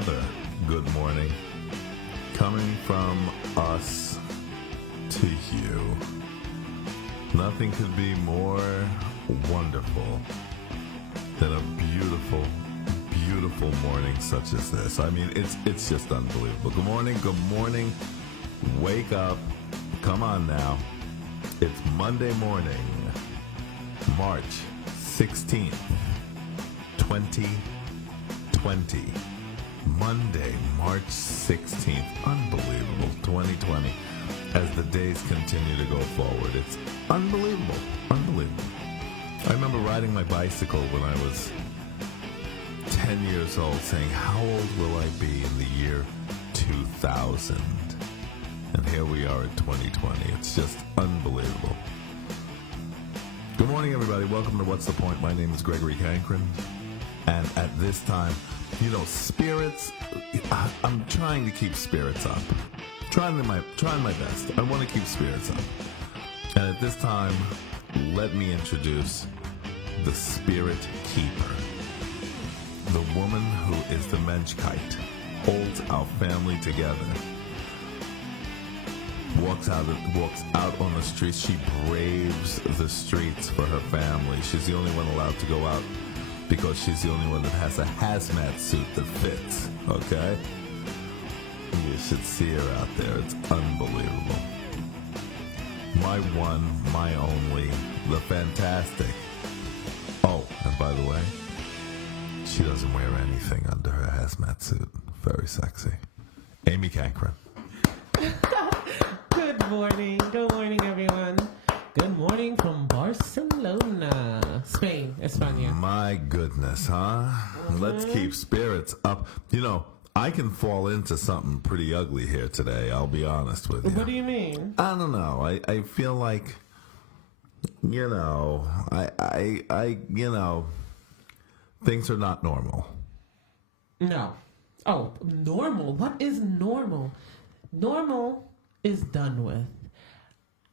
another good morning coming from us to you. Nothing could be more wonderful than a beautiful, beautiful morning such as this. I mean, it's just unbelievable. Good morning, good morning. Wake up. Come on now. It's Monday morning, March 16th, 2020. Monday, March 16th. Unbelievable. 2020. As the days continue to go forward, it's unbelievable. Unbelievable. I remember riding my bicycle when I was 10 years old saying, how old will I be in the year 2000? And here we are in 2020. It's just unbelievable. Good morning, everybody. Welcome to What's the Point? My name is Gregory Cankren. And at this time, spirits, I'm trying to keep spirits up. Trying my best. I want to keep spirits up. And at this time, let me introduce the spirit keeper. The woman who is the Menschkeit, holds our family together. Walks out on the streets. She braves the streets for her family. She's the only one allowed to go out because she's the only one that has a hazmat suit that fits. Okay? You should see her out there. It's unbelievable. My one, my only, the fantastic. Oh, and by the way, she doesn't wear anything under her hazmat suit. Very sexy. Amy Cankren. Good morning, everyone. Good morning from Barcelona, Spain, España. My goodness, huh? Let's keep spirits up. I can fall into something pretty ugly here today, I'll be honest with you. What do you mean? I don't know. I feel like, things are not normal. No. Oh, normal? What is normal? Normal is done with.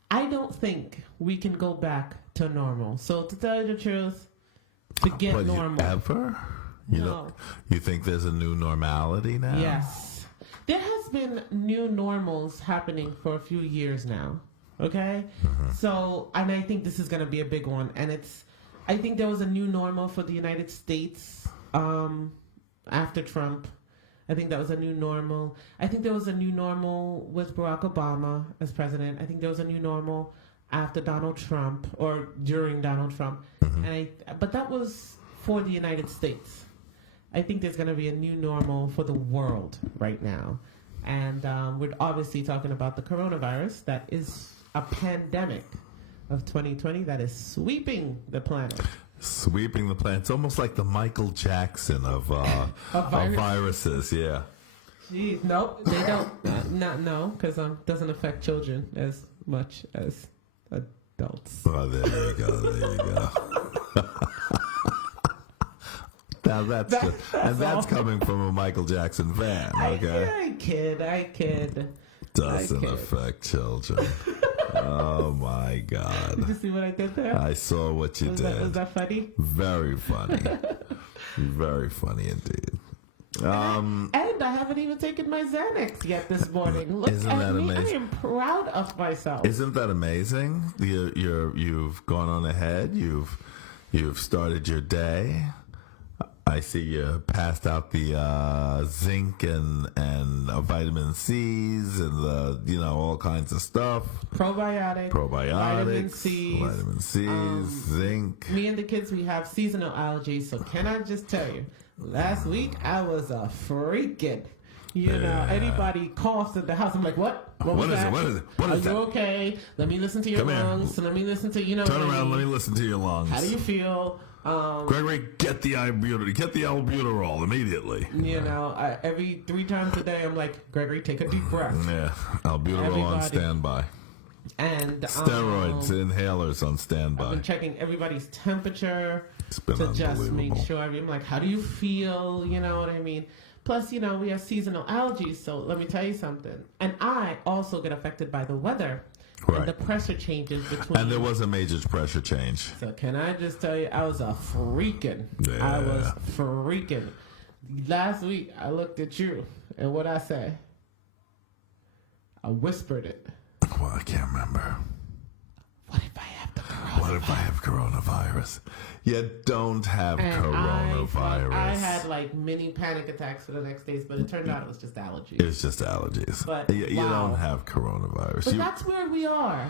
I don't think we can go back to normal. So to tell you the truth, forget normal. Ever? No. You think there's a new normality now? Yes. There has been new normals happening for a few years now. Okay? Mm-hmm. So, and I think this is going to be a big one. And I think there was a new normal for the United States after Trump. I think that was a new normal. I think there was a new normal with Barack Obama as president. I think there was a new normal after Donald Trump or during Donald Trump. Mm-hmm. But that was for the United States. I think there's going to be a new normal for the world right now. And we're obviously talking about the coronavirus that is a pandemic of 2020 that is sweeping the planet. Sweeping the planet. It's almost like the Michael Jackson of viruses, yeah. Jeez, nope, they don't. No, because doesn't affect children as much as adults. Oh, there you go. Now that's good. And that's coming from a Michael Jackson fan, okay? I kid. Doesn't affect children. Oh my God. Did you see what I did there? I saw what you did. Was that funny? Very funny. Very funny indeed. And I haven't even taken my Xanax yet this morning. Look isn't at that me. amazing? I am proud of myself. Isn't that amazing? You've gone on ahead. You've started your day. I see you passed out the zinc and vitamin C's and all kinds of stuff. Probiotics, vitamin C's, zinc. Me and the kids, we have seasonal allergies. So can I just tell you, last week I was a freaking. Anybody coughs at the house, I'm like, what? What is it? Are you okay? Let me listen to your lungs. Let me listen to Turn around. Let me listen to your lungs. How do you feel? Gregory, get the albuterol immediately. Every 3 times a day, I'm like, Gregory, take a deep breath. Yeah, albuterol on standby. And steroids, inhalers on standby. I've been checking everybody's temperature to just make sure. I'm like, how do you feel? You know what I mean? Plus, we have seasonal allergies. So let me tell you something. And I also get affected by the weather. Right. And the pressure changes between. And there was a major pressure change. So can I just tell you, I was freaking. last week I looked at you, and what I say? I whispered it. Well, I can't remember. What if I have the coronavirus? What if I have coronavirus? You don't have coronavirus. I had like mini panic attacks for the next days, but it turned out it was just allergies. It's just allergies. But you don't have coronavirus. But that's where we are.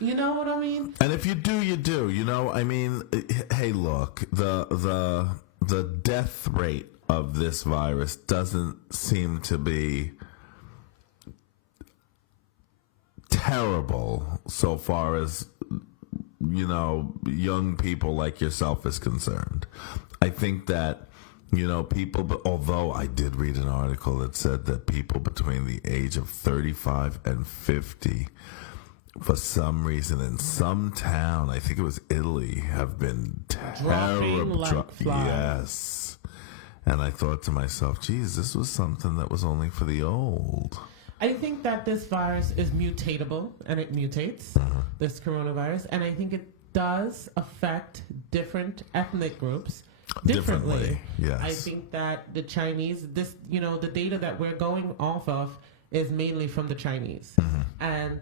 You know what I mean? And if you do, you do. You know, I mean, hey, look, the death rate of this virus doesn't seem to be terrible so far as, you know, young people like yourself is concerned. I think that, you know, people, although I did read an article that said that people between the age of 35 and 50, for some reason in some town, I think it was Italy, have been terrible. Like flies. Yes. And I thought to myself, geez, this was something that was only for the old. I think that this virus is mutatable, and it mutates, this coronavirus, and I think it does affect different ethnic groups differently. Yes. I think that the Chinese, this, you know, the data that we're going off of is mainly from the Chinese. And,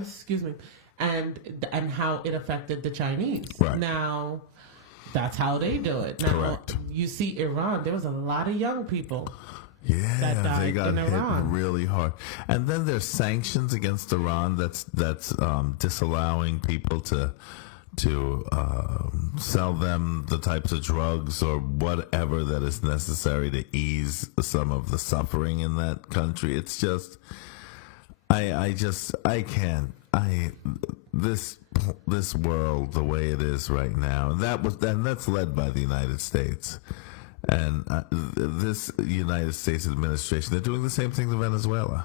excuse me, and how it affected the Chinese. Right. Now, that's how they do it. Now, Correct. You see Iran, there was a lot of young people. Yeah, they got hit Iran. really hard. And then there's sanctions against Iran that's disallowing people to sell them the types of drugs or whatever that is necessary to ease some of the suffering in that country. It's just, this world the way it is right now, and that's led by the United States. And this United States administration, they're doing the same thing to Venezuela.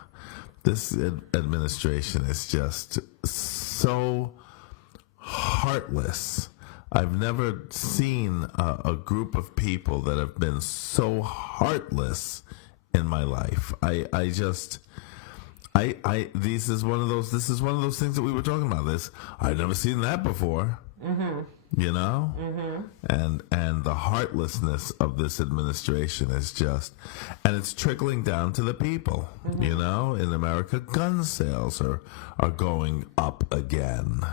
This administration is just so heartless. I've never seen a group of people that have been so heartless in my life. This is one of those things that we were talking about. I've never seen that before. You know? And the heartlessness of this administration is just, and it's trickling down to the people. You know, in America, gun sales are going up again.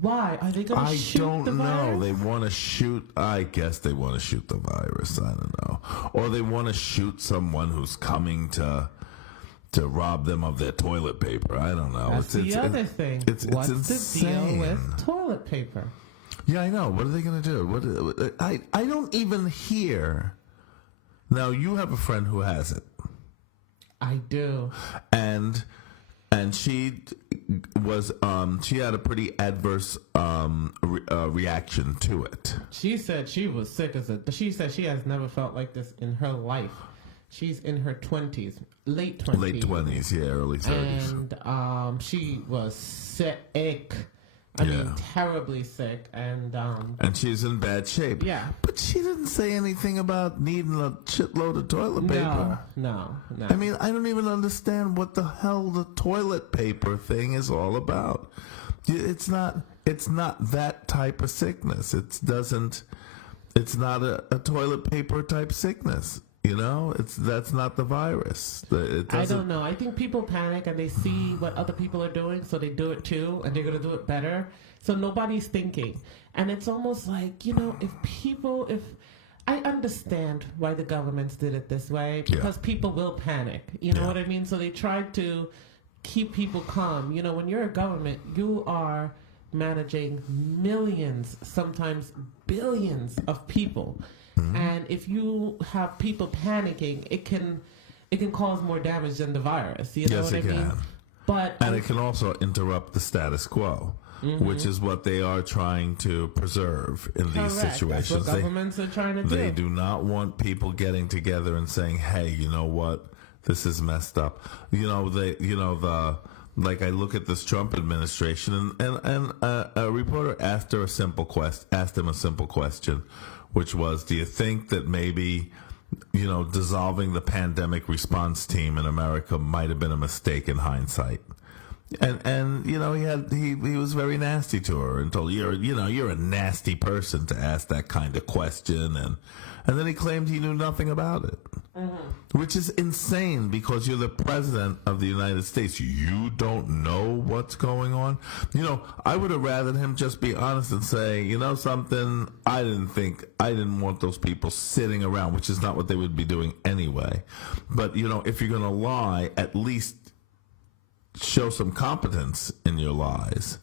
Why? Are they going to shoot the virus? I don't know. They want to shoot, I guess they want to shoot the virus. I don't know. Or they want to shoot someone who's coming to rob them of their toilet paper. I don't know. That's the other thing. It's What's insane. the deal with toilet paper? Yeah, I know. What are they going to do? I don't even hear. Now, you have a friend who has it. I do. And she was she had a pretty adverse reaction to it. She said she was sick she said she has never felt like this in her life. She's in her 20s, late 20s. Late 20s, yeah, early 30s. And she was sick. I mean, terribly sick, and she's in bad shape. Yeah, but she didn't say anything about needing a shitload of toilet paper. No. I mean, I don't even understand what the hell the toilet paper thing is all about. It's not that type of sickness. It's not a toilet paper type sickness. You know, that's not the virus. I don't know. I think people panic and they see what other people are doing, so they do it too, and they're going to do it better. So nobody's thinking. And it's almost like, you know, if I understand why the governments did it this way, because people will panic. You know what I mean? So they tried to keep people calm. You know, when you're a government, you are managing millions, sometimes billions of people. And if you have people panicking, it can cause more damage than the virus. You know what I mean? And it can also interrupt the status quo, which is what they are trying to preserve in these situations. That's what governments are trying to do. They do not want people getting together and saying, "Hey, you know what? This is messed up." Like I look at this Trump administration, and a reporter asked him a simple question, which was, do you think that maybe, you know, dissolving the pandemic response team in America might have been a mistake in hindsight? And he was very nasty to her and told her, you're a nasty person to ask that kind of question, and then he claimed he knew nothing about it, which is insane because you're the president of the United States. You don't know what's going on. I would have rather him just be honest and say, something, I didn't want those people sitting around, which is not what they would be doing anyway. But if you're going to lie, at least show some competence in your lies.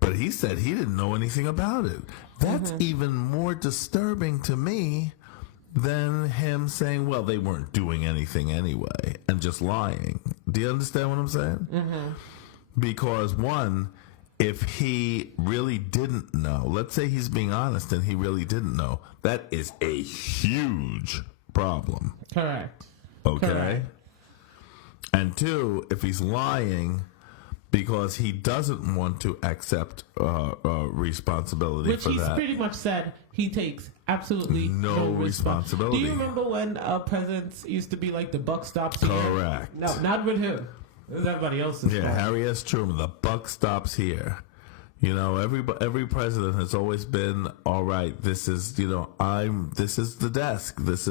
But he said he didn't know anything about it. That's even more disturbing to me than him saying, well, they weren't doing anything anyway, and just lying. Do you understand what I'm saying? Because one, if he really didn't know, let's say he's being honest and he really didn't know, that is a huge problem. Correct. Okay? Correct. And two, if he's lying because he doesn't want to accept responsibility Which for that. Which he's pretty much said he takes absolutely no responsibility. Do you remember when presidents used to be like the buck stops here? Correct. No, not with him. It was everybody else's fault. Harry S. Truman, the buck stops here. Every president has always been, all right, this is this is the desk. This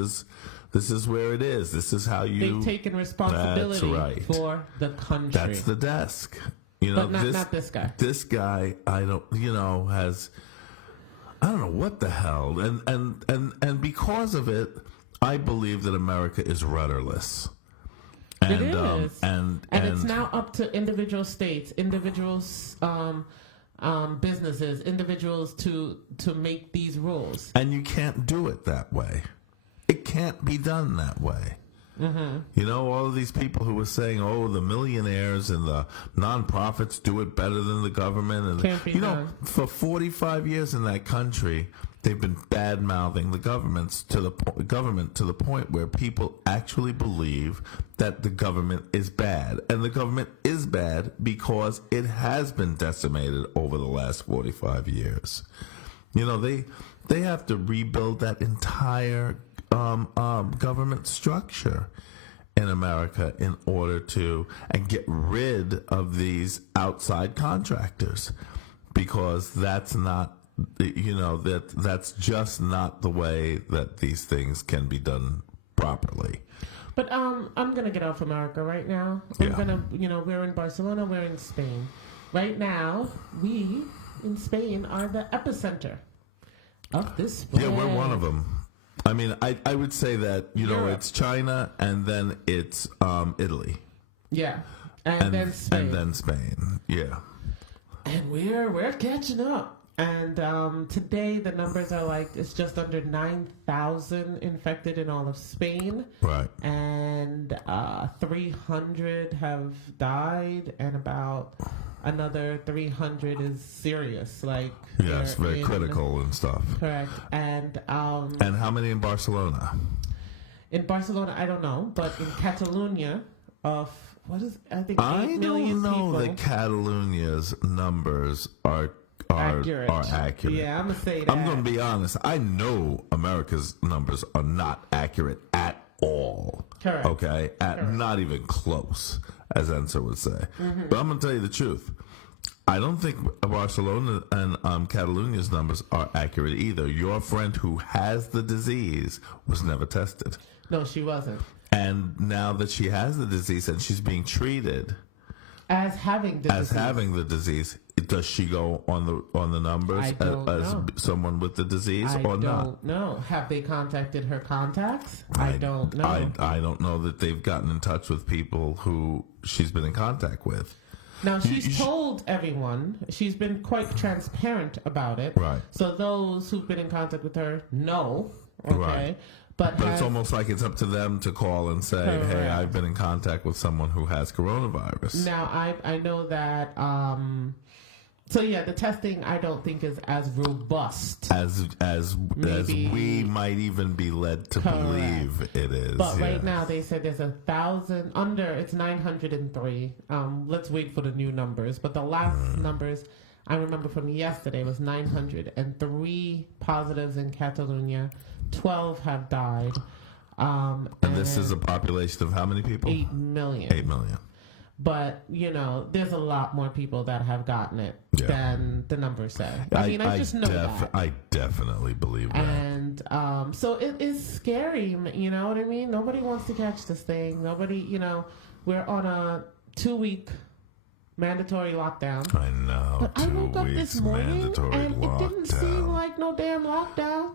is where it is. This is how you... They've taken responsibility for the country. That's the desk. But not this guy. This guy, I don't know what the hell. And because of it, I believe that America is rudderless. It is. And it's now up to individual states, individuals, businesses, individuals to make these rules. And you can't do it that way. It can't be done that way. All of these people who were saying, oh, the millionaires and the nonprofits do it better than the government. And can't be done. For 45 years in that country, they've been bad-mouthing the government to the point where people actually believe that the government is bad. And the government is bad because it has been decimated over the last 45 years. They have to rebuild that entire government structure in America in order to and get rid of these outside contractors, because that's not that's just not the way that these things can be done properly. But I'm gonna get off America right now. We're in Barcelona, we're in Spain. Right now, we in Spain are the epicenter of this spread. Yeah, we're one of them. I mean, I would say that, Europe. It's China, and then it's Italy. Yeah. And then Spain. And then Spain, yeah. And we're catching up. And today the numbers are it's just under 9,000 infected in all of Spain. Right. And 300 have died, and about another 300 is serious. Yes, very critical and stuff. Correct. And how many in Barcelona? In Barcelona, I don't know, but in Catalonia, I think 8 million people. I don't know that Catalonia's numbers are accurate. Yeah, I'm gonna say that. I'm gonna be honest. I know America's numbers are not accurate at all. Correct. Okay, not even close, as Enzo would say. But I'm gonna tell you the truth. I don't think Barcelona and Catalonia's numbers are accurate either. Your friend who has the disease was never tested. No, she wasn't. And now that she has the disease and she's being treated as having the disease, does she go on the numbers as someone with the disease or not? I don't know. Have they contacted her contacts? I don't know. I don't know that they've gotten in touch with people who she's been in contact with. Now, she's told everyone. She's been quite transparent about it. Right. So those who've been in contact with her know. Okay. Right. But it's almost like it's up to them to call and say, correct. Hey, I've been in contact with someone who has coronavirus. Now, I know that... So the testing I don't think is as robust as we might even be led to believe it is. But right now they said there's 1,000 under. It's 903. Let's wait for the new numbers. But the last numbers I remember from yesterday was 903 positives in Catalonia. 12 have died. And this is a population of how many people? 8 million. 8 million. But, there's a lot more people that have gotten it than the numbers say. I just know that. I definitely believe that. And so it is scary, you know what I mean? Nobody wants to catch this thing. Nobody, we're on a 2-week mandatory lockdown. I know. But I woke up this morning and it didn't seem like no damn lockdown.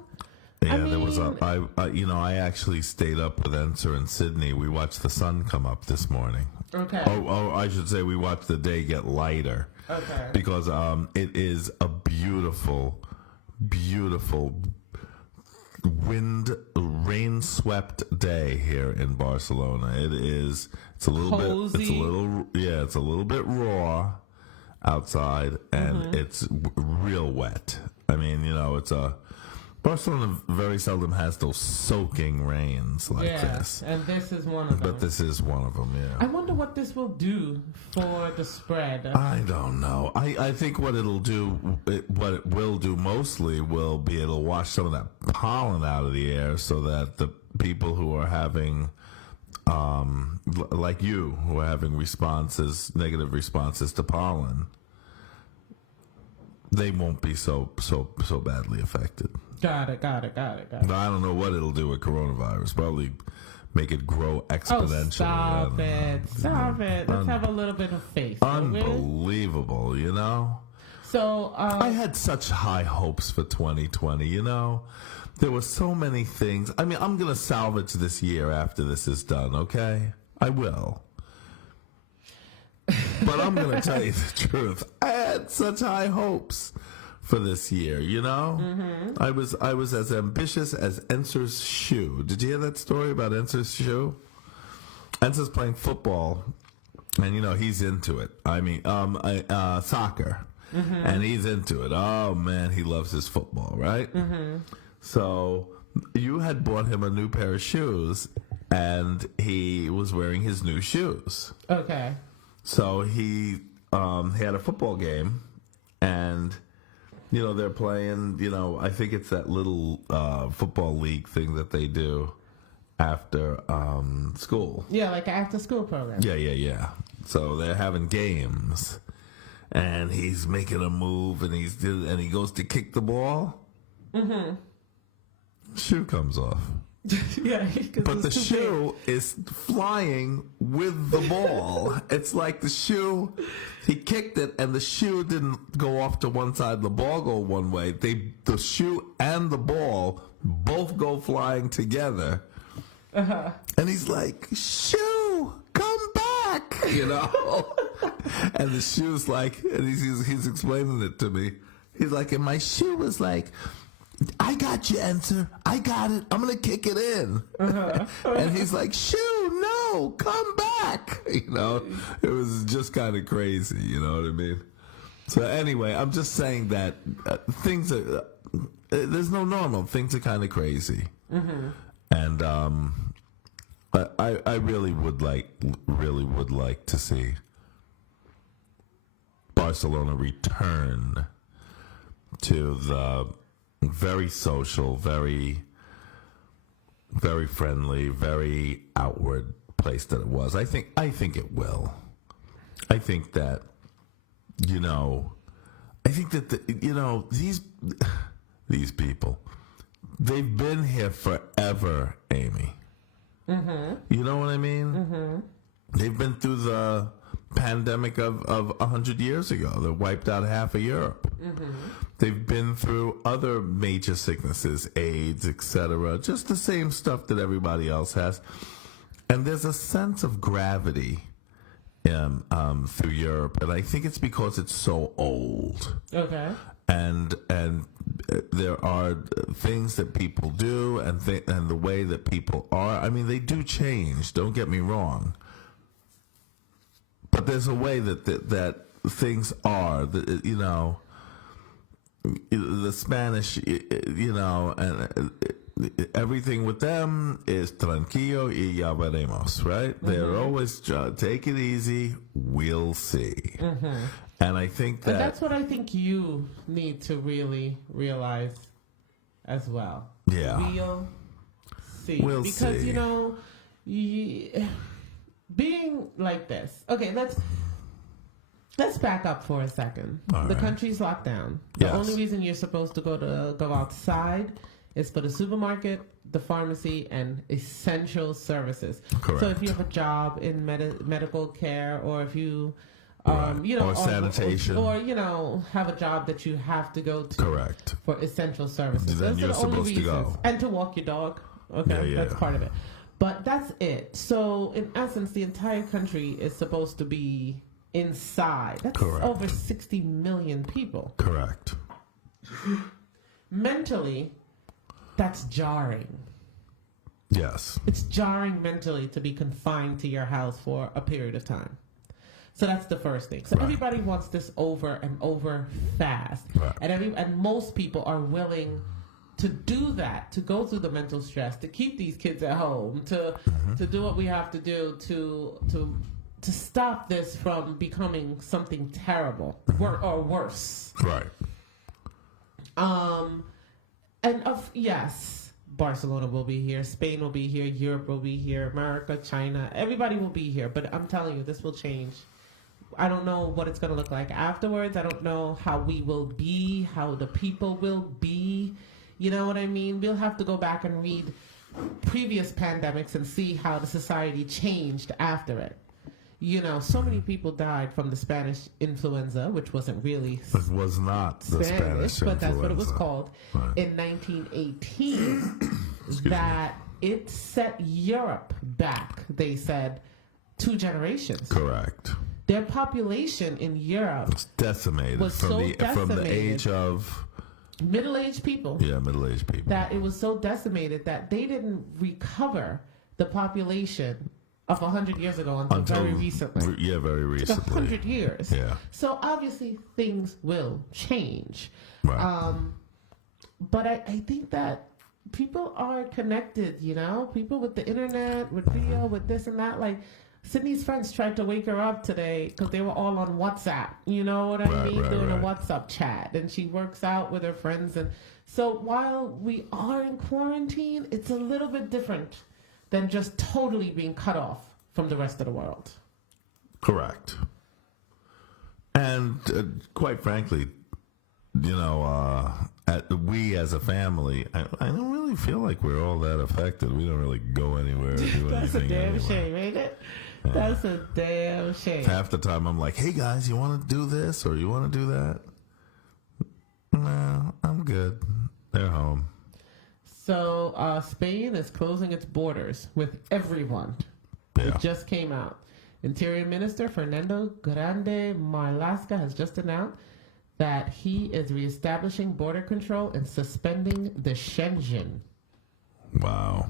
Yeah, there was I actually stayed up with Enser in Sydney. We watched the sun come up this morning. Okay. Oh, I should say we watched the day get lighter. Okay. Because it is a beautiful, beautiful rain-swept day here in Barcelona. It's a little cozy. it's a little bit raw outside, and it's real wet. I mean, Barcelona very seldom has those soaking rains like this. And this is one of them. But this is one of them, yeah. I wonder what this will do for the spread. I don't know. I think what it will do mostly will be it'll wash some of that pollen out of the air so that the people who are having, like you, who are having negative responses to pollen, they won't be so badly affected. Got it. I don't know what it'll do with coronavirus. Probably make it grow exponentially. Oh, stop it. Let's have a little bit of faith. Unbelievable, So, I had such high hopes for 2020, There were so many things. I mean, I'm going to salvage this year after this is done, okay? I will. But I'm going to tell you the truth. I had such high hopes for this year, I was as ambitious as Enser's shoe. Did you hear that story about Enser's shoe? Enser's playing football, and he's into it. I mean, soccer, and he's into it. Oh man, he loves his football, right? So you had bought him a new pair of shoes, and he was wearing his new shoes. Okay. So he had a football game, and they're playing, I think it's that little football league thing that they do after school. Yeah, like an after school program. Yeah. So they're having games, and he's making a move, and he goes to kick the ball. Shoe comes off. Yeah, but the shoe is flying with the ball. It's like the shoe, he kicked it, and the shoe didn't go off to one side. The ball go one way. The shoe and the ball both go flying together. And he's like, "Shoe, come back!" And the shoe's like, and he's explaining it to me. He's like, and my shoe was like, "I got you, Enser. I got it. I'm going to kick it in." And he's like, "Shoo, no, come back." It was just kind of crazy. You know what I mean? So anyway, I'm just saying that things are, there's no normal. Things are kind of crazy. And I really would like to see Barcelona return to the very social, very, very friendly, very outward place that it was. I think it will. I think that, these people, they've been here forever, Amy. You know what I mean? They've been through the pandemic of 100 years ago that wiped out half of Europe. They've been through other major sicknesses, AIDS, etc., just the same stuff that everybody else has. And there's a sense of gravity through Europe, and I think it's because it's so old. Okay. And there are things that people do, and the way that people are. I mean, they do change. Don't get me wrong. But there's a way that things are. The Spanish, and everything with them is tranquilo y ya veremos, right? They're always take it easy, we'll see. And I think that... And that's what I think you need to really realize as well. Yeah. We'll see. We'll because, see. being like this. Okay, let's back up for a second. All The right. country's locked down. The Yes. only reason you're supposed to go outside is for the supermarket, the pharmacy, and essential services. Correct. So if you have a job in medical care, or if you, Right. you know, Or sanitation. or you know, have a job that you have to go to Correct. for essential services. Then Those are you're the only supposed to reasons. go. And to walk your dog. Okay, Yeah, that's yeah. part of it. But that's it. So in essence, the entire country is supposed to be inside. That's Correct. over 60 million people. Correct. Mentally, that's jarring. Yes. It's jarring mentally to be confined to your house for a period of time. So that's the first thing. So Right. everybody wants this over and over fast. Right. And most people are willing to do that, to go through the mental stress, to keep these kids at home, to do what we have to do to stop this from becoming something terrible or worse. Right. Yes, Barcelona will be here, Spain will be here, Europe will be here, America, China, everybody will be here. But I'm telling you, this will change. I don't know what it's going to look like afterwards. I don't know how we will be, how the people will be. You know what I mean? We'll have to go back and read previous pandemics and see how the society changed after it. You know, so many people died from the Spanish influenza, which wasn't really It was not the Spanish but that's what it was influenza. called, Right. in 1918, that it set Europe back, they said, 2 generations. Correct. Their population in Europe, It's decimated Was from so the decimated. age of middle-aged people, middle-aged people. that it was so decimated that they didn't recover the population of 100 years ago until very recently. Very It's recently. 100 years. Yeah. So obviously things will change. Right. But I think that people are connected, you know? People with the internet, with video, with this and that. Like, Sydney's friends tried to wake her up today because they were all on WhatsApp. You know what I Right, mean? right, Doing a right. WhatsApp chat. And she works out with her friends. And so while we are in quarantine, it's a little bit different than just totally being cut off from the rest of the world. Correct. And quite frankly, you know, we as a family, I don't really feel like we're all that affected. We don't really go anywhere or do That's a anything damn anywhere. shame, ain't it? That's a damn shame. Half the time I'm like, hey guys, you want to do this or you want to do that? No, I'm good. They're home. So Spain is closing its borders with everyone. Yeah. It just came out. Interior Minister Fernando Grande Marlaska has just announced that he is reestablishing border control and suspending the Schengen. Wow.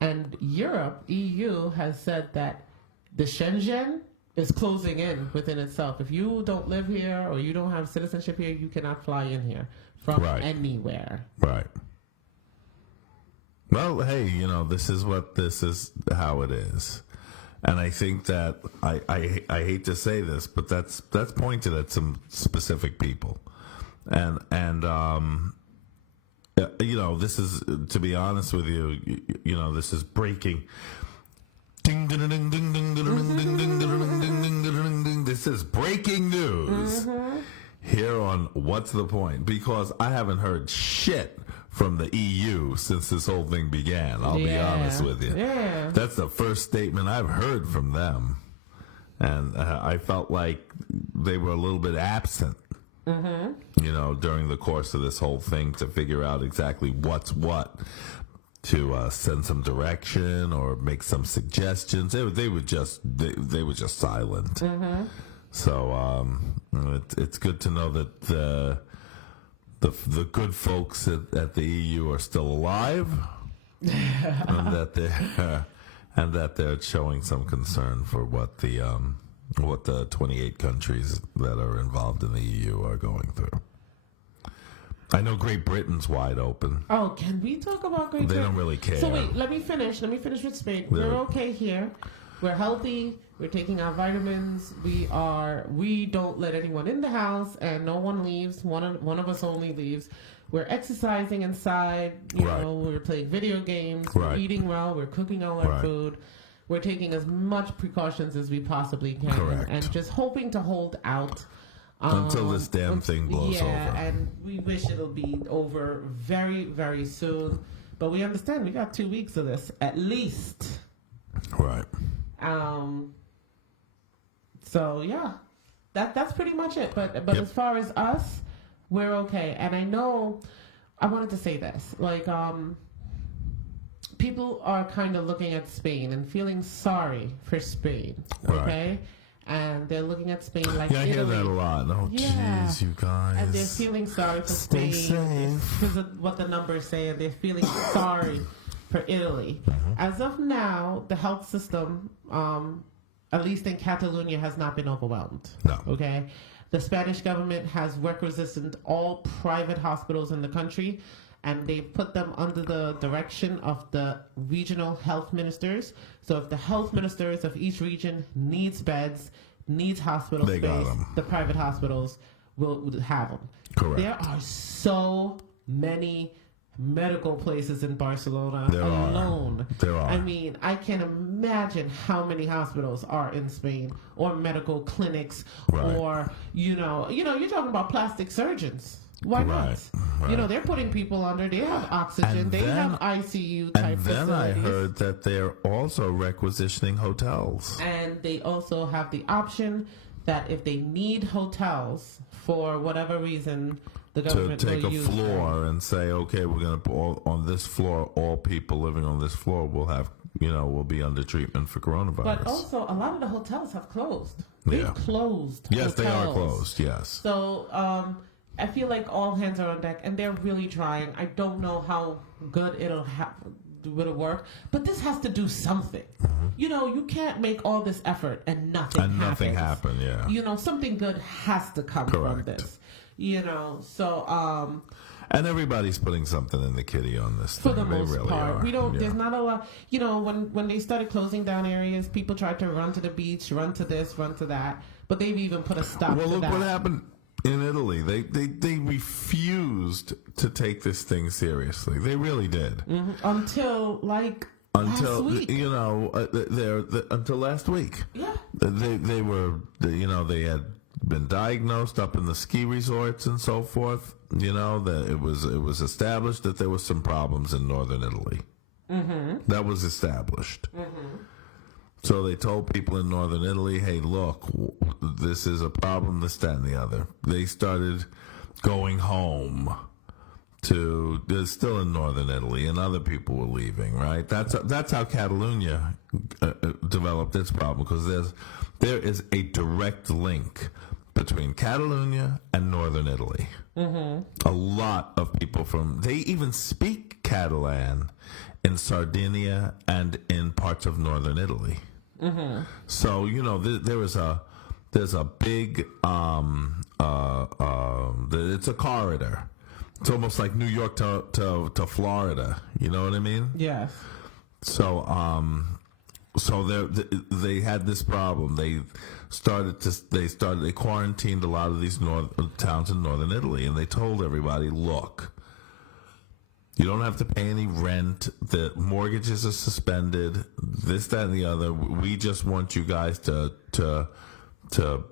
And Europe, EU, has said that the Schengen is closing in within itself. If you don't live here or you don't have citizenship here, you cannot fly in here from Right. anywhere. Right. Well, hey, you know, this is how it is. And I think that I hate to say this, but that's pointed at some specific people. And you know, this is, to be honest with you, you know, this is breaking. Ding, ding, ding, ding, ding, ding, ding, ding, ding, ding, ding, ding, ding. This is breaking news here on What's the Point? Because I haven't heard shit from the EU since this whole thing began. I'll be honest with you. Yeah. That's the first statement I've heard from them. And I felt like they were a little bit absent, you know, during the course of this whole thing to figure out exactly what's what, to send some direction or make some suggestions. They were just silent. So it's good to know that the good folks at the EU are still alive, and that they're showing some concern for what the 28 countries that are involved in the EU are going through. I know Great Britain's wide open. Oh, can we talk about Great They Britain? don't really care. So wait, let me finish with Spain. We're okay here. We're healthy. We're taking our vitamins. We don't let anyone in the house, and no one leaves. One of us only leaves. We're exercising inside. You Right. know, we're playing video games. Right. We're eating well. We're cooking all our Right. food. we're taking as much precautions as we possibly can. Correct. And just hoping to hold out. Until this damn thing blows over. And we wish it'll be over very, very soon. But we understand we got 2 weeks of this, at least. Right. So, yeah. That's pretty much it. But as far as us, we're okay. And I know, I wanted to say this. Like, people are kind of looking at Spain and feeling sorry for Spain. Okay? Right. And they're looking at Spain like Yeah, I hear Italy. that a lot. Oh, jeez, you guys. And they're feeling sorry for Stay Spain safe. because of what the numbers say, and they're feeling sorry for Italy. As of now, the health system, at least in Catalonia, has not been overwhelmed. No. Okay? The Spanish government has requisitioned all private hospitals in the country, and they've put them under the direction of the regional health ministers. So if the health ministers of each region needs beds, needs hospital They got space, 'em. the private hospitals will have them. Correct. There are so many medical places in Barcelona There are. alone. There are. I mean, I can't imagine how many hospitals are in Spain, or medical clinics, Right. or you're talking about plastic surgeons. Why not? Right. They're putting people under. They have oxygen. And they then- have ICU type And then I facilities. heard that they're also requisitioning hotels. And they also have the option that if they need hotels for whatever reason, the To government take will a use floor and say, okay, we're going to on this floor, all people living on this floor will have, will be under treatment for coronavirus. But also, a lot of the hotels have closed. They've Yeah. closed. Yes, they are hotels. closed. Yes. So I feel like all hands are on deck, and they're really trying. I don't know how good it'll work, but this has to do something. You can't make all this effort and nothing And happens. nothing happened, yeah. Something good has to come from Correct. this. So And everybody's putting something in the kitty on this for thing. the They most really part, are. we don't. Yeah. There's not a lot. When they started closing down areas, people tried to run to the beach, run to this, run to that. But they've even put a stop Well, to look that. what happened in Italy. They refused to take this thing seriously. They really did. Until Until last week. until last week. Yeah. They were they had been diagnosed up in the ski resorts and so forth. That it was established that there was some problems in northern Italy. That was established. So they told people in northern Italy, hey, look, this is a problem, this, that, and the other. They started going home they're still in northern Italy, and other people were leaving, right? That's how Catalonia developed its problem, because there is a direct link between Catalonia and northern Italy. A lot of people they even speak Catalan in Sardinia and in parts of northern Italy. So there's a big it's a corridor. It's almost like New York to Florida. You know what I mean? Yes. So they had this problem. They quarantined a lot of these towns in northern Italy, and they told everybody, look, you don't have to pay any rent. The mortgages are suspended. This, that, and the other. We just want you guys to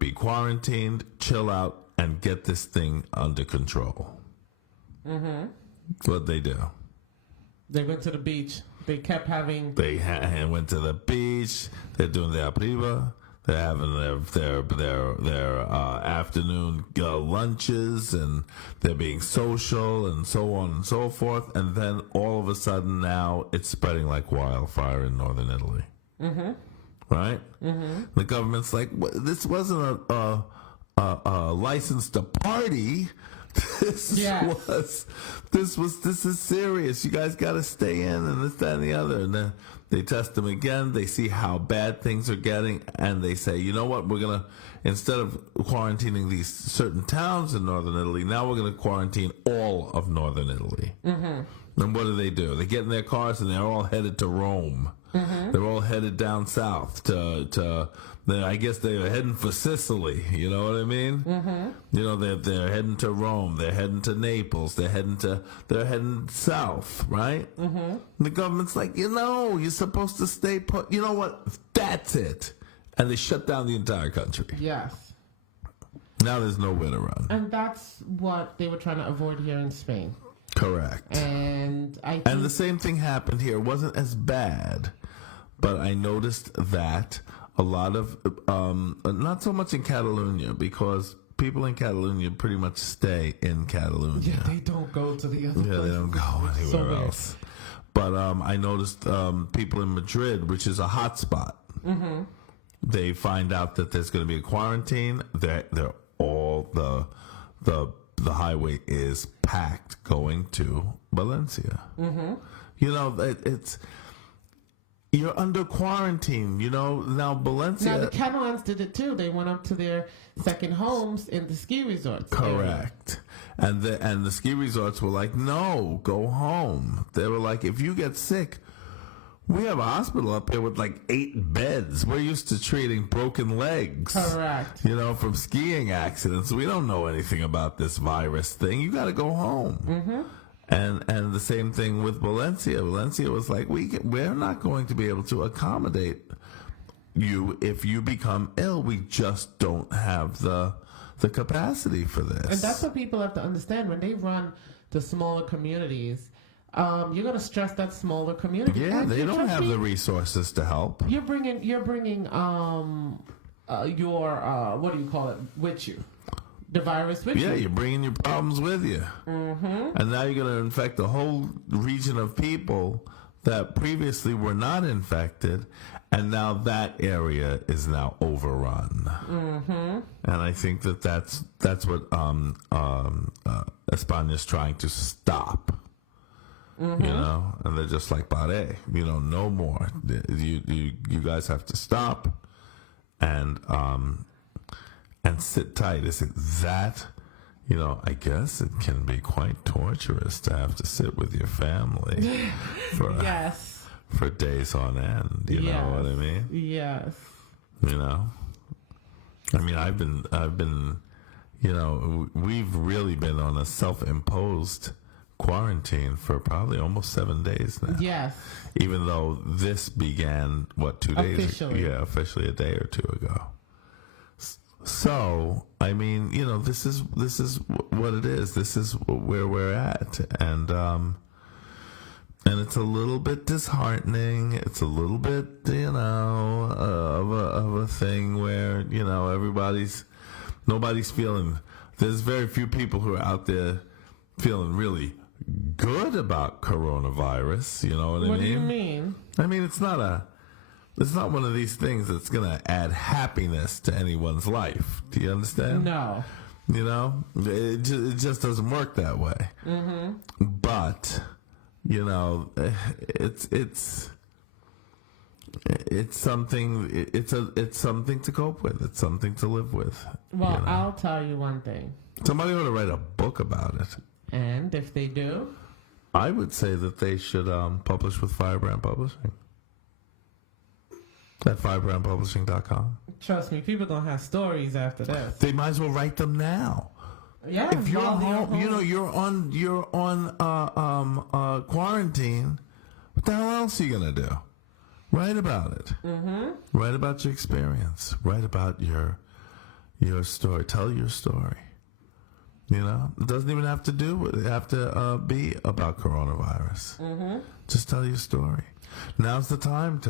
be quarantined, chill out, and get this thing under control. What'd they do? They went to the beach. They kept having. They went to the beach. They're doing their apriva. They're having their afternoon lunches, and they're being social and so on and so forth. And then all of a sudden now it's spreading like wildfire in northern Italy. Right? The government's like, this wasn't a license to party. This is serious. You guys got to stay in, and this, that, and the other. And then they test them again. They see how bad things are getting, and they say, you know what? We're gonna, instead of quarantining these certain towns in northern Italy, now we're gonna quarantine all of northern Italy. And what do? They get in their cars and they're all headed to Rome. They're all headed down south I guess they're heading for Sicily. You know what I mean? You know, they're heading to Rome. They're heading to Naples. They're heading south, right? The government's like, you're supposed to stay put. You know what? That's it. And they shut down the entire country. Yes. Now there's nowhere to run. And that's what they were trying to avoid here in Spain. Correct. And the same thing happened here. It wasn't as bad, but I noticed that a lot of, not so much in Catalonia, because people in Catalonia pretty much stay in Catalonia. Yeah, they don't go to the other places. Yeah, they don't go anywhere So else. But I noticed people in Madrid, which is a hot spot, they find out that there's going to be a quarantine. They're all the highway is packed going to Valencia. You know, it's you're under quarantine. You know, now Valencia. Now the Catalans did it too. They went up to their second homes in the ski resorts. Correct. And the ski resorts were like, no, go home. They were like, if you get sick, we have a hospital up here with like 8 beds. We're used to treating broken legs. Correct. You know, from skiing accidents. We don't know anything about this virus thing. You got to go home. And the same thing with Valencia. Valencia was like, we're not going to be able to accommodate you if you become ill. We just don't have the capacity for this. And that's what people have to understand. When they run the smaller communities, you're going to stress that smaller community. Yeah, they don't have the resources to help. You're bringing your what do you call it, with you? The virus with you. Yeah, you're bringing your problems with you. And now you're going to infect a whole region of people that previously were not infected, and now that area is now overrun. And I think that's what España's trying to stop. You know, and they're just like, "Pare, no more. You guys have to stop and sit tight." Is it that? I guess it can be quite torturous to have to sit with your family for for days on end. You know what I mean? Yes. I mean, I've been, we've really been on a self-imposed quarantine for probably almost 7 days now. Yes. Even though this began 2 days Officially. ago? Yeah, officially a day or two ago. So, I mean, this is what it is. This is where we're at, and it's a little bit disheartening. It's a little bit, of a thing where nobody's feeling. There's very few people who are out there feeling really good about coronavirus. You know what I mean? What do you mean? I mean, it's not one of these things that's going to add happiness to anyone's life. Do you understand? No. It just doesn't work that way. But, it's something. It's something to cope with. It's something to live with. Well, I'll tell you one thing. Somebody ought to write a book about it. And if they do, I would say that they should publish with Firebrand Publishing. At firebrandpublishing.com. Trust me, people gonna have stories after this. They might as well write them now. Yeah. If you're home, you're on quarantine. What the hell else are you gonna do? Write about it. Write about your experience. Write about your story. Tell your story. It doesn't even have to be about coronavirus. Just tell your story. Now's the time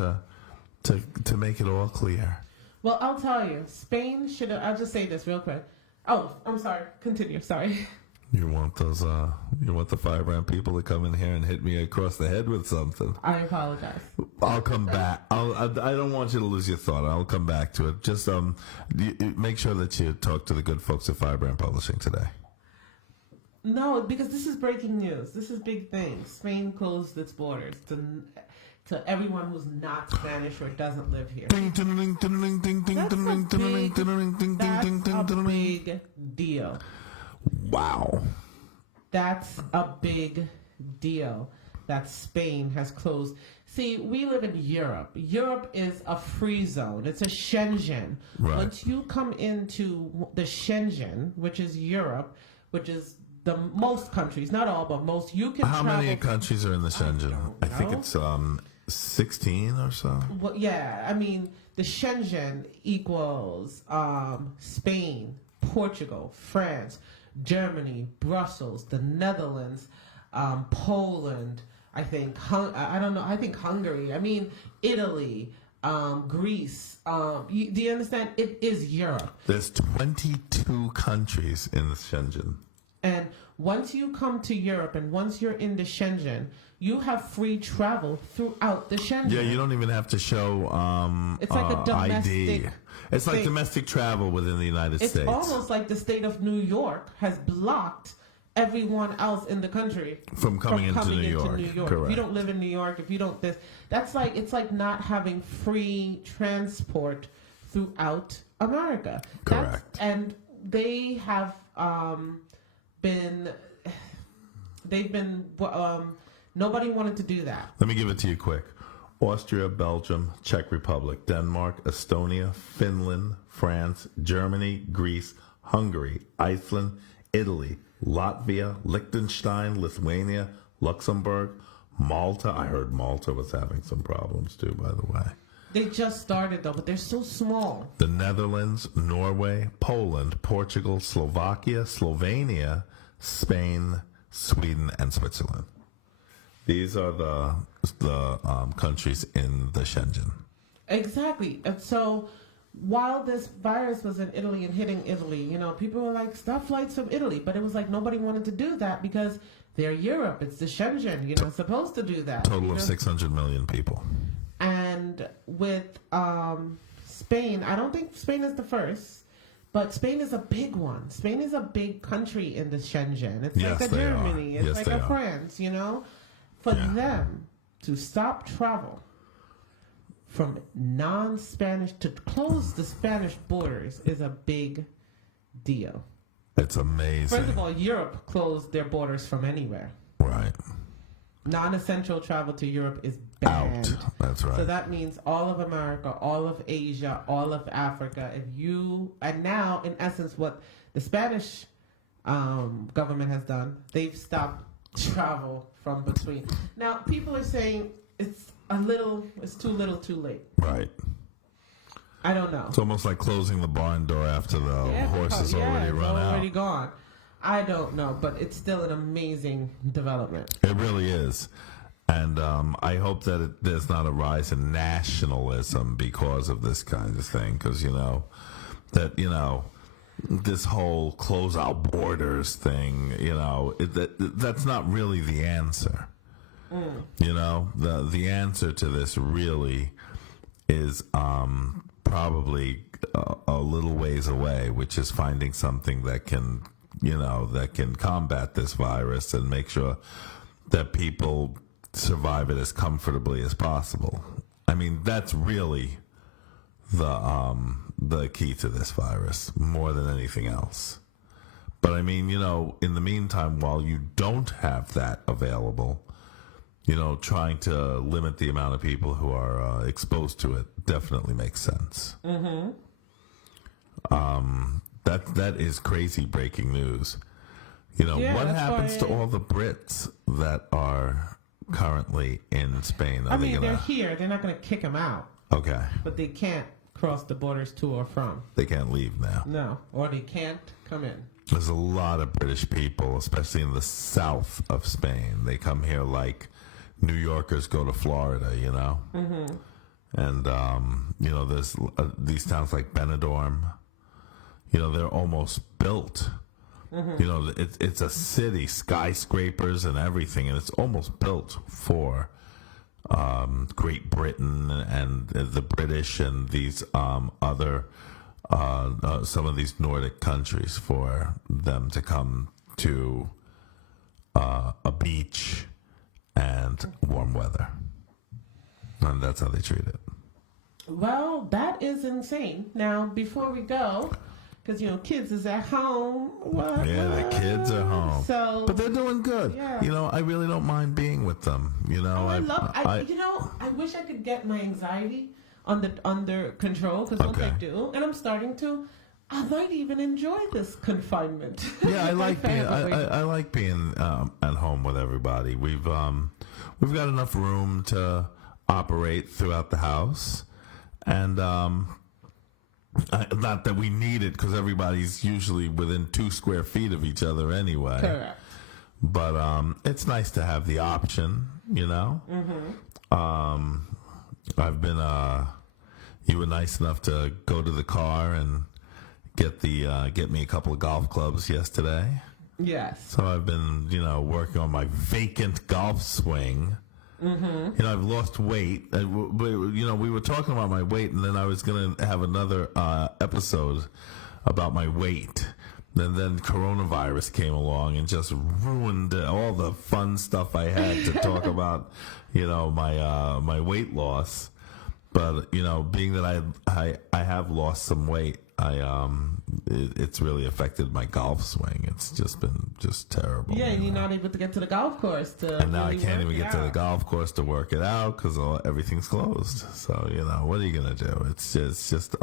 to make it all clear. Well, I'll tell you, Spain should have. I'll just say this real quick. Oh, I'm sorry. Continue. Sorry. You want the Firebrand people to come in here and hit me across the head with something. I apologize. I'll come back. I don't want you to lose your thought. I'll come back to it. Just make sure that you talk to the good folks at Firebrand Publishing today. No, because this is breaking news. This is big things. Spain closed its borders to everyone who's not Spanish or doesn't live here. That's a big deal. Wow. That's a big deal. that Spain has closed. See, we live in Europe. Europe is a free zone. It's a Schengen. Right. Once you come into the Schengen, which is Europe, which is the most countries, not all, but most, you can How travel. many countries are in the Schengen? I think know. it's 16 or so. Well, yeah, I mean, the Schengen equals Spain, Portugal, France, Germany, Brussels, the Netherlands, Poland, I think, I don't know, I think Hungary, I mean, Italy, Greece. Do you understand? It is Europe. There's 22 countries in the Schengen. And once you come to Europe and once you're in the Schengen, you have free travel throughout the Schengen. Yeah, you don't even have to show it's like a domestic ID. It's like thing. domestic travel within the United States. It's almost like the state of New York has blocked everyone else in the country from coming into New York. Correct. If you don't live in New York, if you don't this, that's like, it's like not having free transport throughout America. Correct. And they have nobody wanted to do that. Let me give it to you quick. Austria, Belgium, Czech Republic, Denmark, Estonia, Finland, France, Germany, Greece, Hungary, Iceland, Italy, Latvia, Liechtenstein, Lithuania, Luxembourg, Malta. I heard Malta was having some problems too, by the way. They just started though, but they're so small. The Netherlands, Norway, Poland, Portugal, Slovakia, Slovenia, Spain, Sweden, and Switzerland. These are the countries in the Schengen. Exactly. And so while this virus was in Italy and hitting Italy, you know, people were like, stop flights from Italy. But it was like nobody wanted to do that because they're Europe. It's the Schengen. You're not supposed to do that. Total of 600 million people. And with Spain, I don't think Spain is the first, but Spain is a big one. Spain is a big country in the Schengen. It's Yes, like a they Germany. are. It's Yes, like they a are. France, you know? For Yeah. them to stop travel from non-Spanish, to close the Spanish borders is a big deal. It's amazing. First of all, Europe closed their borders from anywhere. Right. Non-essential travel to Europe is banned. Out. That's right. So that means all of America, all of Asia, all of Africa. And now, in essence, what the Spanish government has done, they've stopped travel from between. Now, people are saying it's too little, too late. Right. I don't know. It's almost like closing the barn door after the horse has already run out. already gone. I don't know, but it's still an amazing development. It really is. And I hope that there's not a rise in nationalism because of this kind of thing. Because, this whole close out borders thing, that's not really the answer. The answer to this really is probably a little ways away, which is finding something that can combat this virus and make sure that people survive it as comfortably as possible. I mean, that's really the key to this virus more than anything else. But I mean, in the meantime, while you don't have that available, trying to limit the amount of people who are exposed to it definitely makes sense. Mm-hmm. That is crazy breaking news. What happens to all the Brits that are currently in Spain? They're here. They're not going to kick them out. Okay. But they can't cross the borders to or from. They can't leave now. No, or they can't come in. There's a lot of British people, especially in the south of Spain. They come here like New Yorkers go to Florida, Mm-hmm. And, there's these towns like Benidorm. They're almost built. Mm-hmm. It's a city, skyscrapers and everything, and it's almost built for Great Britain and the British and these other some of these Nordic countries for them to come to a beach and warm weather. And that's how they treat it. Well, that is insane. Now, before we go, because, kids is at home. Yeah, the kids are home. So, but they're doing good. Yeah. You know, I really don't mind being with them. You know, I wish I could get my anxiety under control, because once I do, and I'm starting to, I might even enjoy this confinement. Yeah, I like being at home with everybody. We've got enough room to operate throughout the house, and not that we need it, because everybody's usually within 2 square feet of each other anyway. Correct. But it's nice to have the option, you know. Mm-hmm. I've been you were nice enough to go to the car and get me a couple of golf clubs yesterday. Yes. So I've been, working on my vacant golf swing. Mm-hmm. I've lost weight. We were talking about my weight, and then I was going to have another episode about my weight. And then coronavirus came along and just ruined all the fun stuff I had to talk about, my weight loss. But, being that I have lost some weight, it's really affected my golf swing. It's just been terrible. Yeah, and you're not able to get to the golf course and now I can't even get to the golf course to work it out because everything's closed. So, what are you going to do? It's just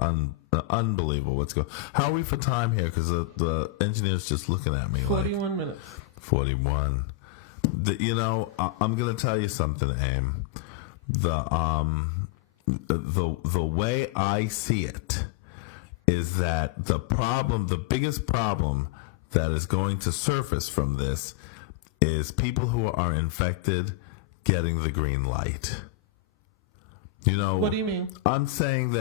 unbelievable what's going on. How are we for time here? Because the engineer's just looking at me 41 minutes. 41. I'm going to tell you something, Aim. The way I see it is that the biggest problem that is going to surface from this is people who are infected getting the green light. What do you mean? I'm saying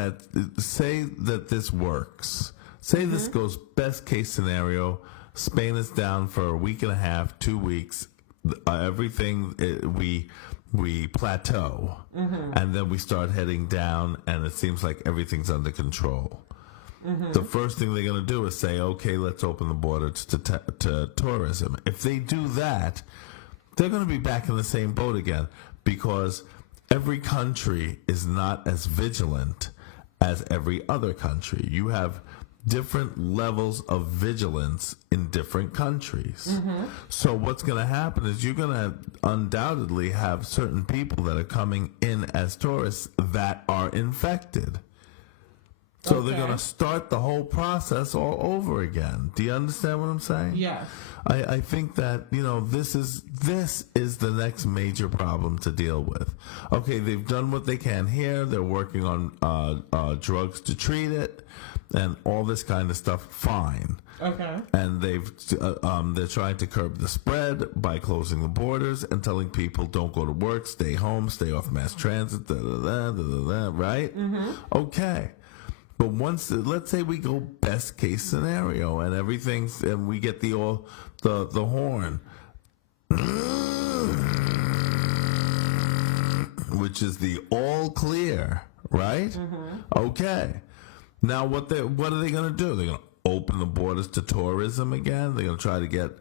say that this works. Say this goes best case scenario. Spain is down for a week and a half, 2 weeks. Everything we plateau, and then we start heading down, and it seems like everything's under control. Mm-hmm. The first thing they're going to do is say, okay, let's open the borders to tourism. If they do that, they're going to be back in the same boat again, because every country is not as vigilant as every other country. You have different levels of vigilance in different countries. Mm-hmm. So what's going to happen is you're going to undoubtedly have certain people that are coming in as tourists that are infected. So they're going to start the whole process all over again. Do you understand what I'm saying? Yeah. I think that, this is the next major problem to deal with. Okay, they've done what they can here. They're working on drugs to treat it and all this kind of stuff. Fine. Okay. And they're trying to curb the spread by closing the borders and telling people don't go to work, stay home, stay off mass transit, right? Mm-hmm. Okay. But let's say we go best case scenario and and we get the horn, which is the all clear, right? Mm-hmm. Okay. Now what are they going to do? They're going to open the borders to tourism again. They're going to try to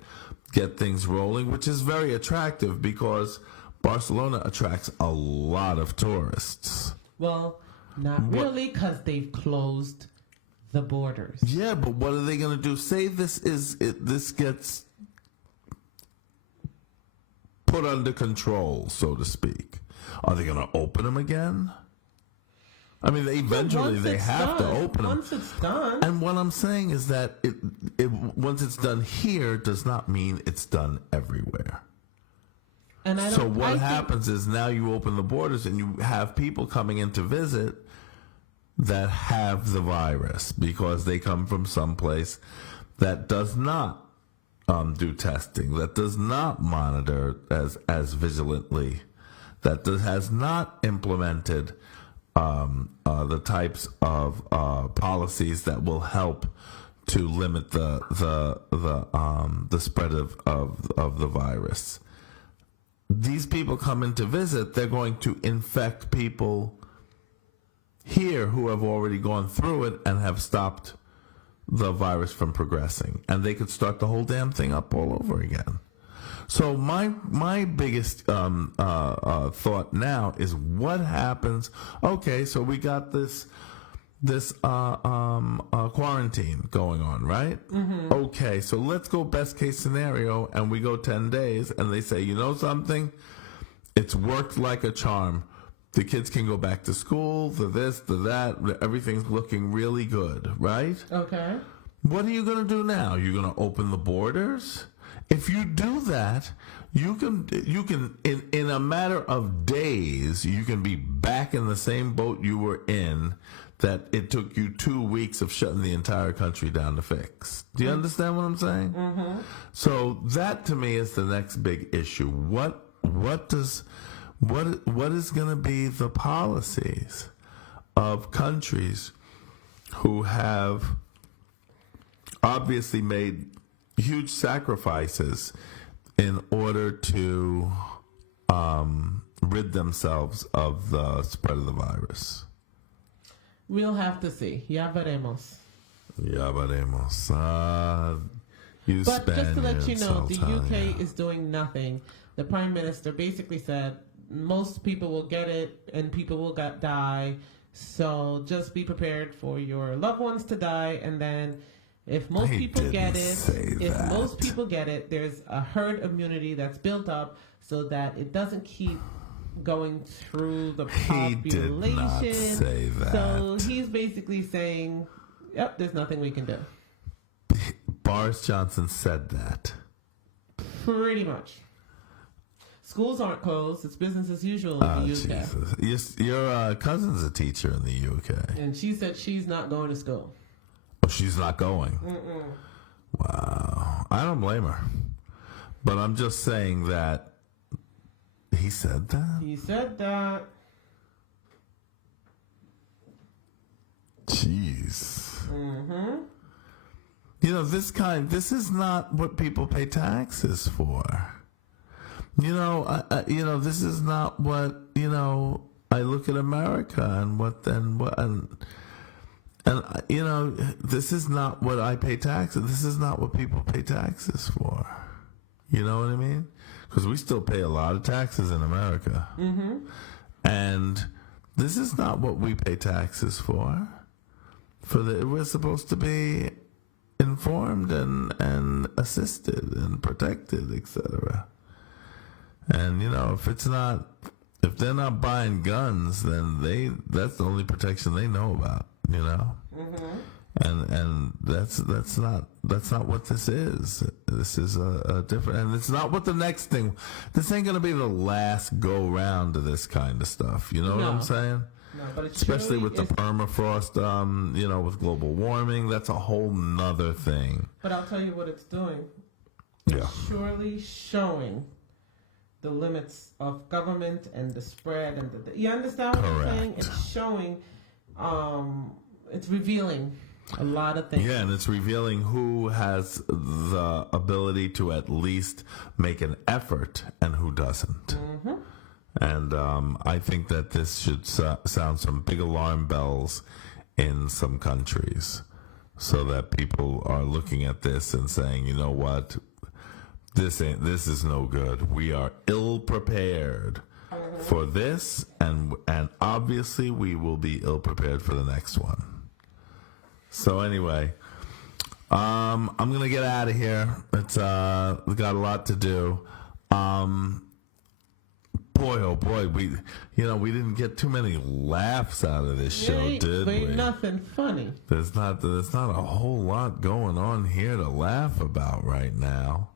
get things rolling, which is very attractive because Barcelona attracts a lot of tourists. Well, not really, because they've closed the borders. Yeah, but what are they going to do? Say this gets put under control, so to speak. Are they going to open them again? I mean, eventually they have to open them. Once it's done. And what I'm saying is that once it's done here does not mean it's done everywhere. And what happens is now you open the borders and you have people coming in to visit that have the virus because they come from someplace that does not do testing, that does not monitor as vigilantly, that has not implemented the types of policies that will help to limit the spread of the virus. These people come in to visit, they're going to infect people here who have already gone through it and have stopped the virus from progressing. And they could start the whole damn thing up all over again. So my biggest thought now is what happens. Okay, so we got this quarantine going on, right? Mm-hmm. Okay, so let's go best case scenario, and we go 10 days, and they say, you know something? It's worked like a charm. The kids can go back to school, the this, the that, everything's looking really good, right? Okay. What are you going to do now? You're going to open the borders? If you do that, you can in a matter of days, you can be back in the same boat you were in that it took you 2 weeks of shutting the entire country down to fix. Do you understand what I'm saying? Mm-hmm. So that to me is the next big issue. What is going to be the policies of countries who have obviously made huge sacrifices in order to rid themselves of the spread of the virus? We'll have to see. Ya veremos. Ya veremos. You but just to let you know, Spaniards, the I'll tell UK ya. is doing nothing. The Prime Minister basically said most people will get it and people will die. So just be prepared for your loved ones to die, and then if most people get it, there's a herd immunity that's built up so that it doesn't keep going through the population. He did not say that. So he's basically saying, yep, there's nothing we can do. Boris Johnson said that. Pretty much. Schools aren't closed. It's business as usual in the UK. Jesus. Your cousin's a teacher in the UK. And she said she's not going to school. Oh, she's not going? Mm-mm. Wow. I don't blame her. But I'm just saying that he said that? He said that. Jeez. Mm-hmm. You know, this is not what people pay taxes for. You know, this is not what, I look at America and this is not what I pay taxes. This is not what people pay taxes for. You know what I mean? Because we still pay a lot of taxes in America. Mm-hmm. And this is not what we pay taxes for. We're supposed to be informed and assisted and protected, etc. And if they're not buying guns, then that's the only protection they know about, Mm-hmm. And that's not what this is. This is a different, and it's not what the next thing. This ain't gonna be the last go round of this kind of stuff. You know what I'm saying? No, but it especially with the permafrost, with global warming, that's a whole nother thing. But I'll tell you what it's doing. Yeah. It's surely showing the limits of government and the spread and you understand what I'm saying? It's showing, it's revealing a lot of things. Yeah, and it's revealing who has the ability to at least make an effort and who doesn't. Mm-hmm. And I think that this should sound some big alarm bells in some countries, so that people are looking at this and saying, you know what, this is no good. We are ill prepared for this, and obviously we will be ill prepared for the next one. So anyway, I'm gonna get out of here. It's we got a lot to do. Boy, oh boy, we didn't get too many laughs out of this show, did we? Ain't nothing funny. There's not a whole lot going on here to laugh about right now.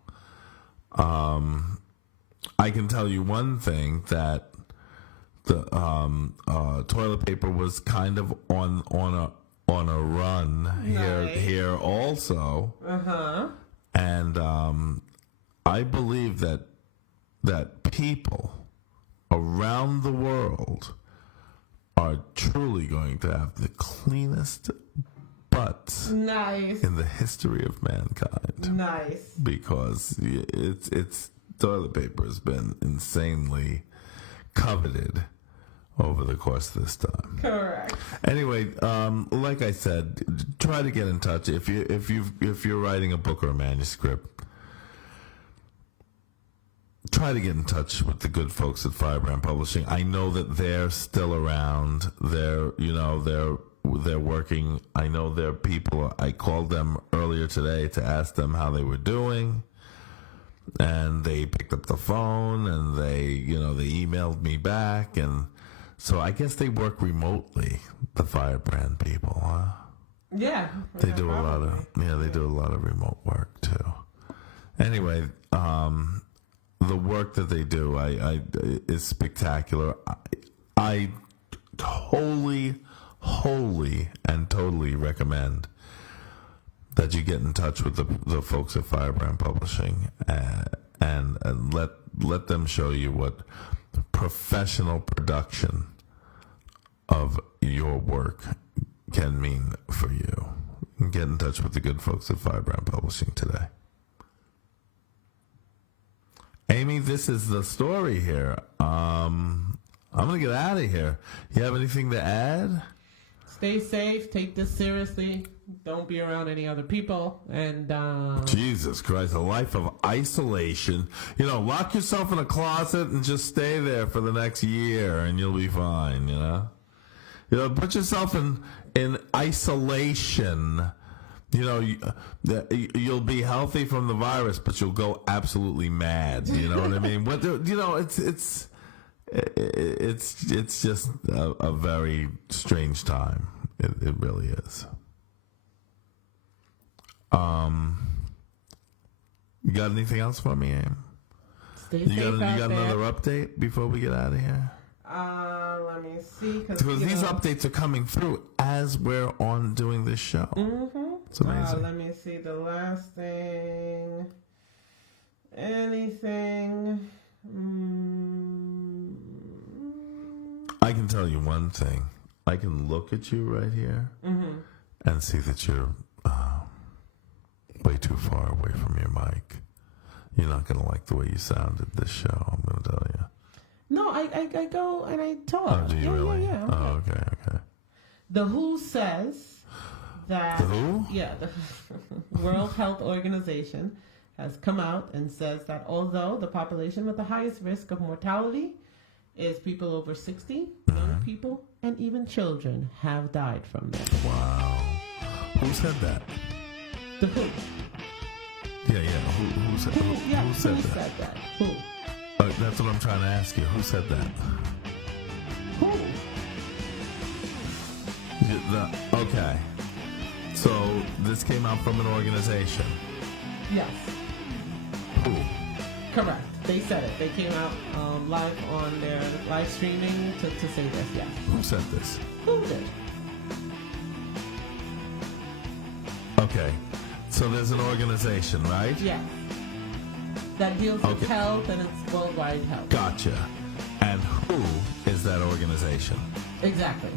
I can tell you one thing, that the toilet paper was kind of on a run here also. Uh-huh. And I believe that people around the world are truly going to have the cleanest butts in the history of mankind. Nice. Because it's toilet paper has been insanely coveted over the course of this time. Correct. Anyway, like I said, try to get in touch if you're writing a book or a manuscript. Try to get in touch with the good folks at Firebrand Publishing. I know that they're still around. They're they're working. I know there are people. I called them earlier today to ask them how they were doing, and they picked up the phone and they emailed me back, and so I guess they work remotely. The firebrand people, huh? Yeah, They do a lot of remote work too. Anyway, the work that they do is spectacular. I wholly and totally recommend that you get in touch with the folks at Firebrand Publishing and let them show you what professional production of your work can mean for you. Get in touch with the good folks at Firebrand Publishing today. Amy, this is the story here. I'm going to get out of here. You have anything to add? Stay safe. Take this seriously. Don't be around any other people. And Jesus Christ, a life of isolation. Lock yourself in a closet and just stay there for the next year, and you'll be fine. Put yourself in isolation. You'll be healthy from the virus, but you'll go absolutely mad. You know what I mean? It's just a very strange time. It really is. You got anything else for me, Aim? Stay safe You got out another there. update before we get out of here? Let me see. Because these updates are coming through as we're on doing this show. Mm-hmm. It's amazing. Let me see the last thing. Anything? I can tell you one thing. I can look at you right here and see that you're way too far away from your mic. You're not going to like the way you sounded this show, I'm going to tell you. No, I go and I talk. Oh, do you really? Yeah. Oh, okay. The WHO says that... The WHO? Yeah, the World Health Organization has come out and says that although the population with the highest risk of mortality is people over 60, young people, and even children have died from them. Wow. Who said that? The WHO. Yeah. Who said that? Who? That's what I'm trying to ask you. Who said that? Who? Okay. So this came out from an organization. Yes. Who? Correct. They said it. They came out live on their live streaming to say this, yes. Who said this? Who did? Okay. So there's an organization, right? Yes. That deals with health and it's worldwide health. Gotcha. And who is that organization? Exactly.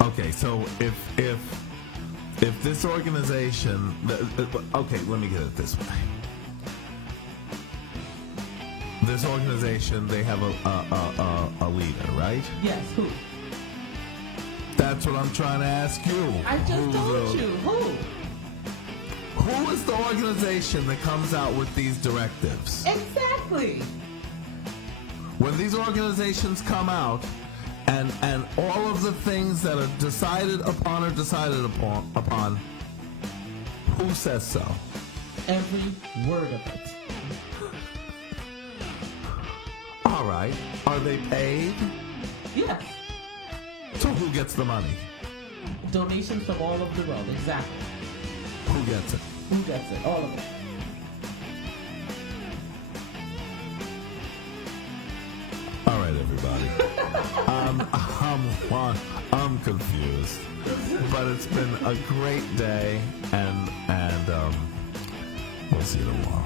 Okay, so if this organization, okay, let me get it this way. This organization, they have a leader, right? Yes, who? That's what I'm trying to ask you. I just told you. Who? Who is the organization that comes out with these directives? Exactly. When these organizations come out and all of the things that are decided upon, who says so? Every word of it. All right. Are they paid? Yes. So who gets the money? Donations from all over the world. Exactly. Who gets it? Who gets it? All of it. All right, everybody. I'm confused, but it's been a great day, and we'll see you tomorrow.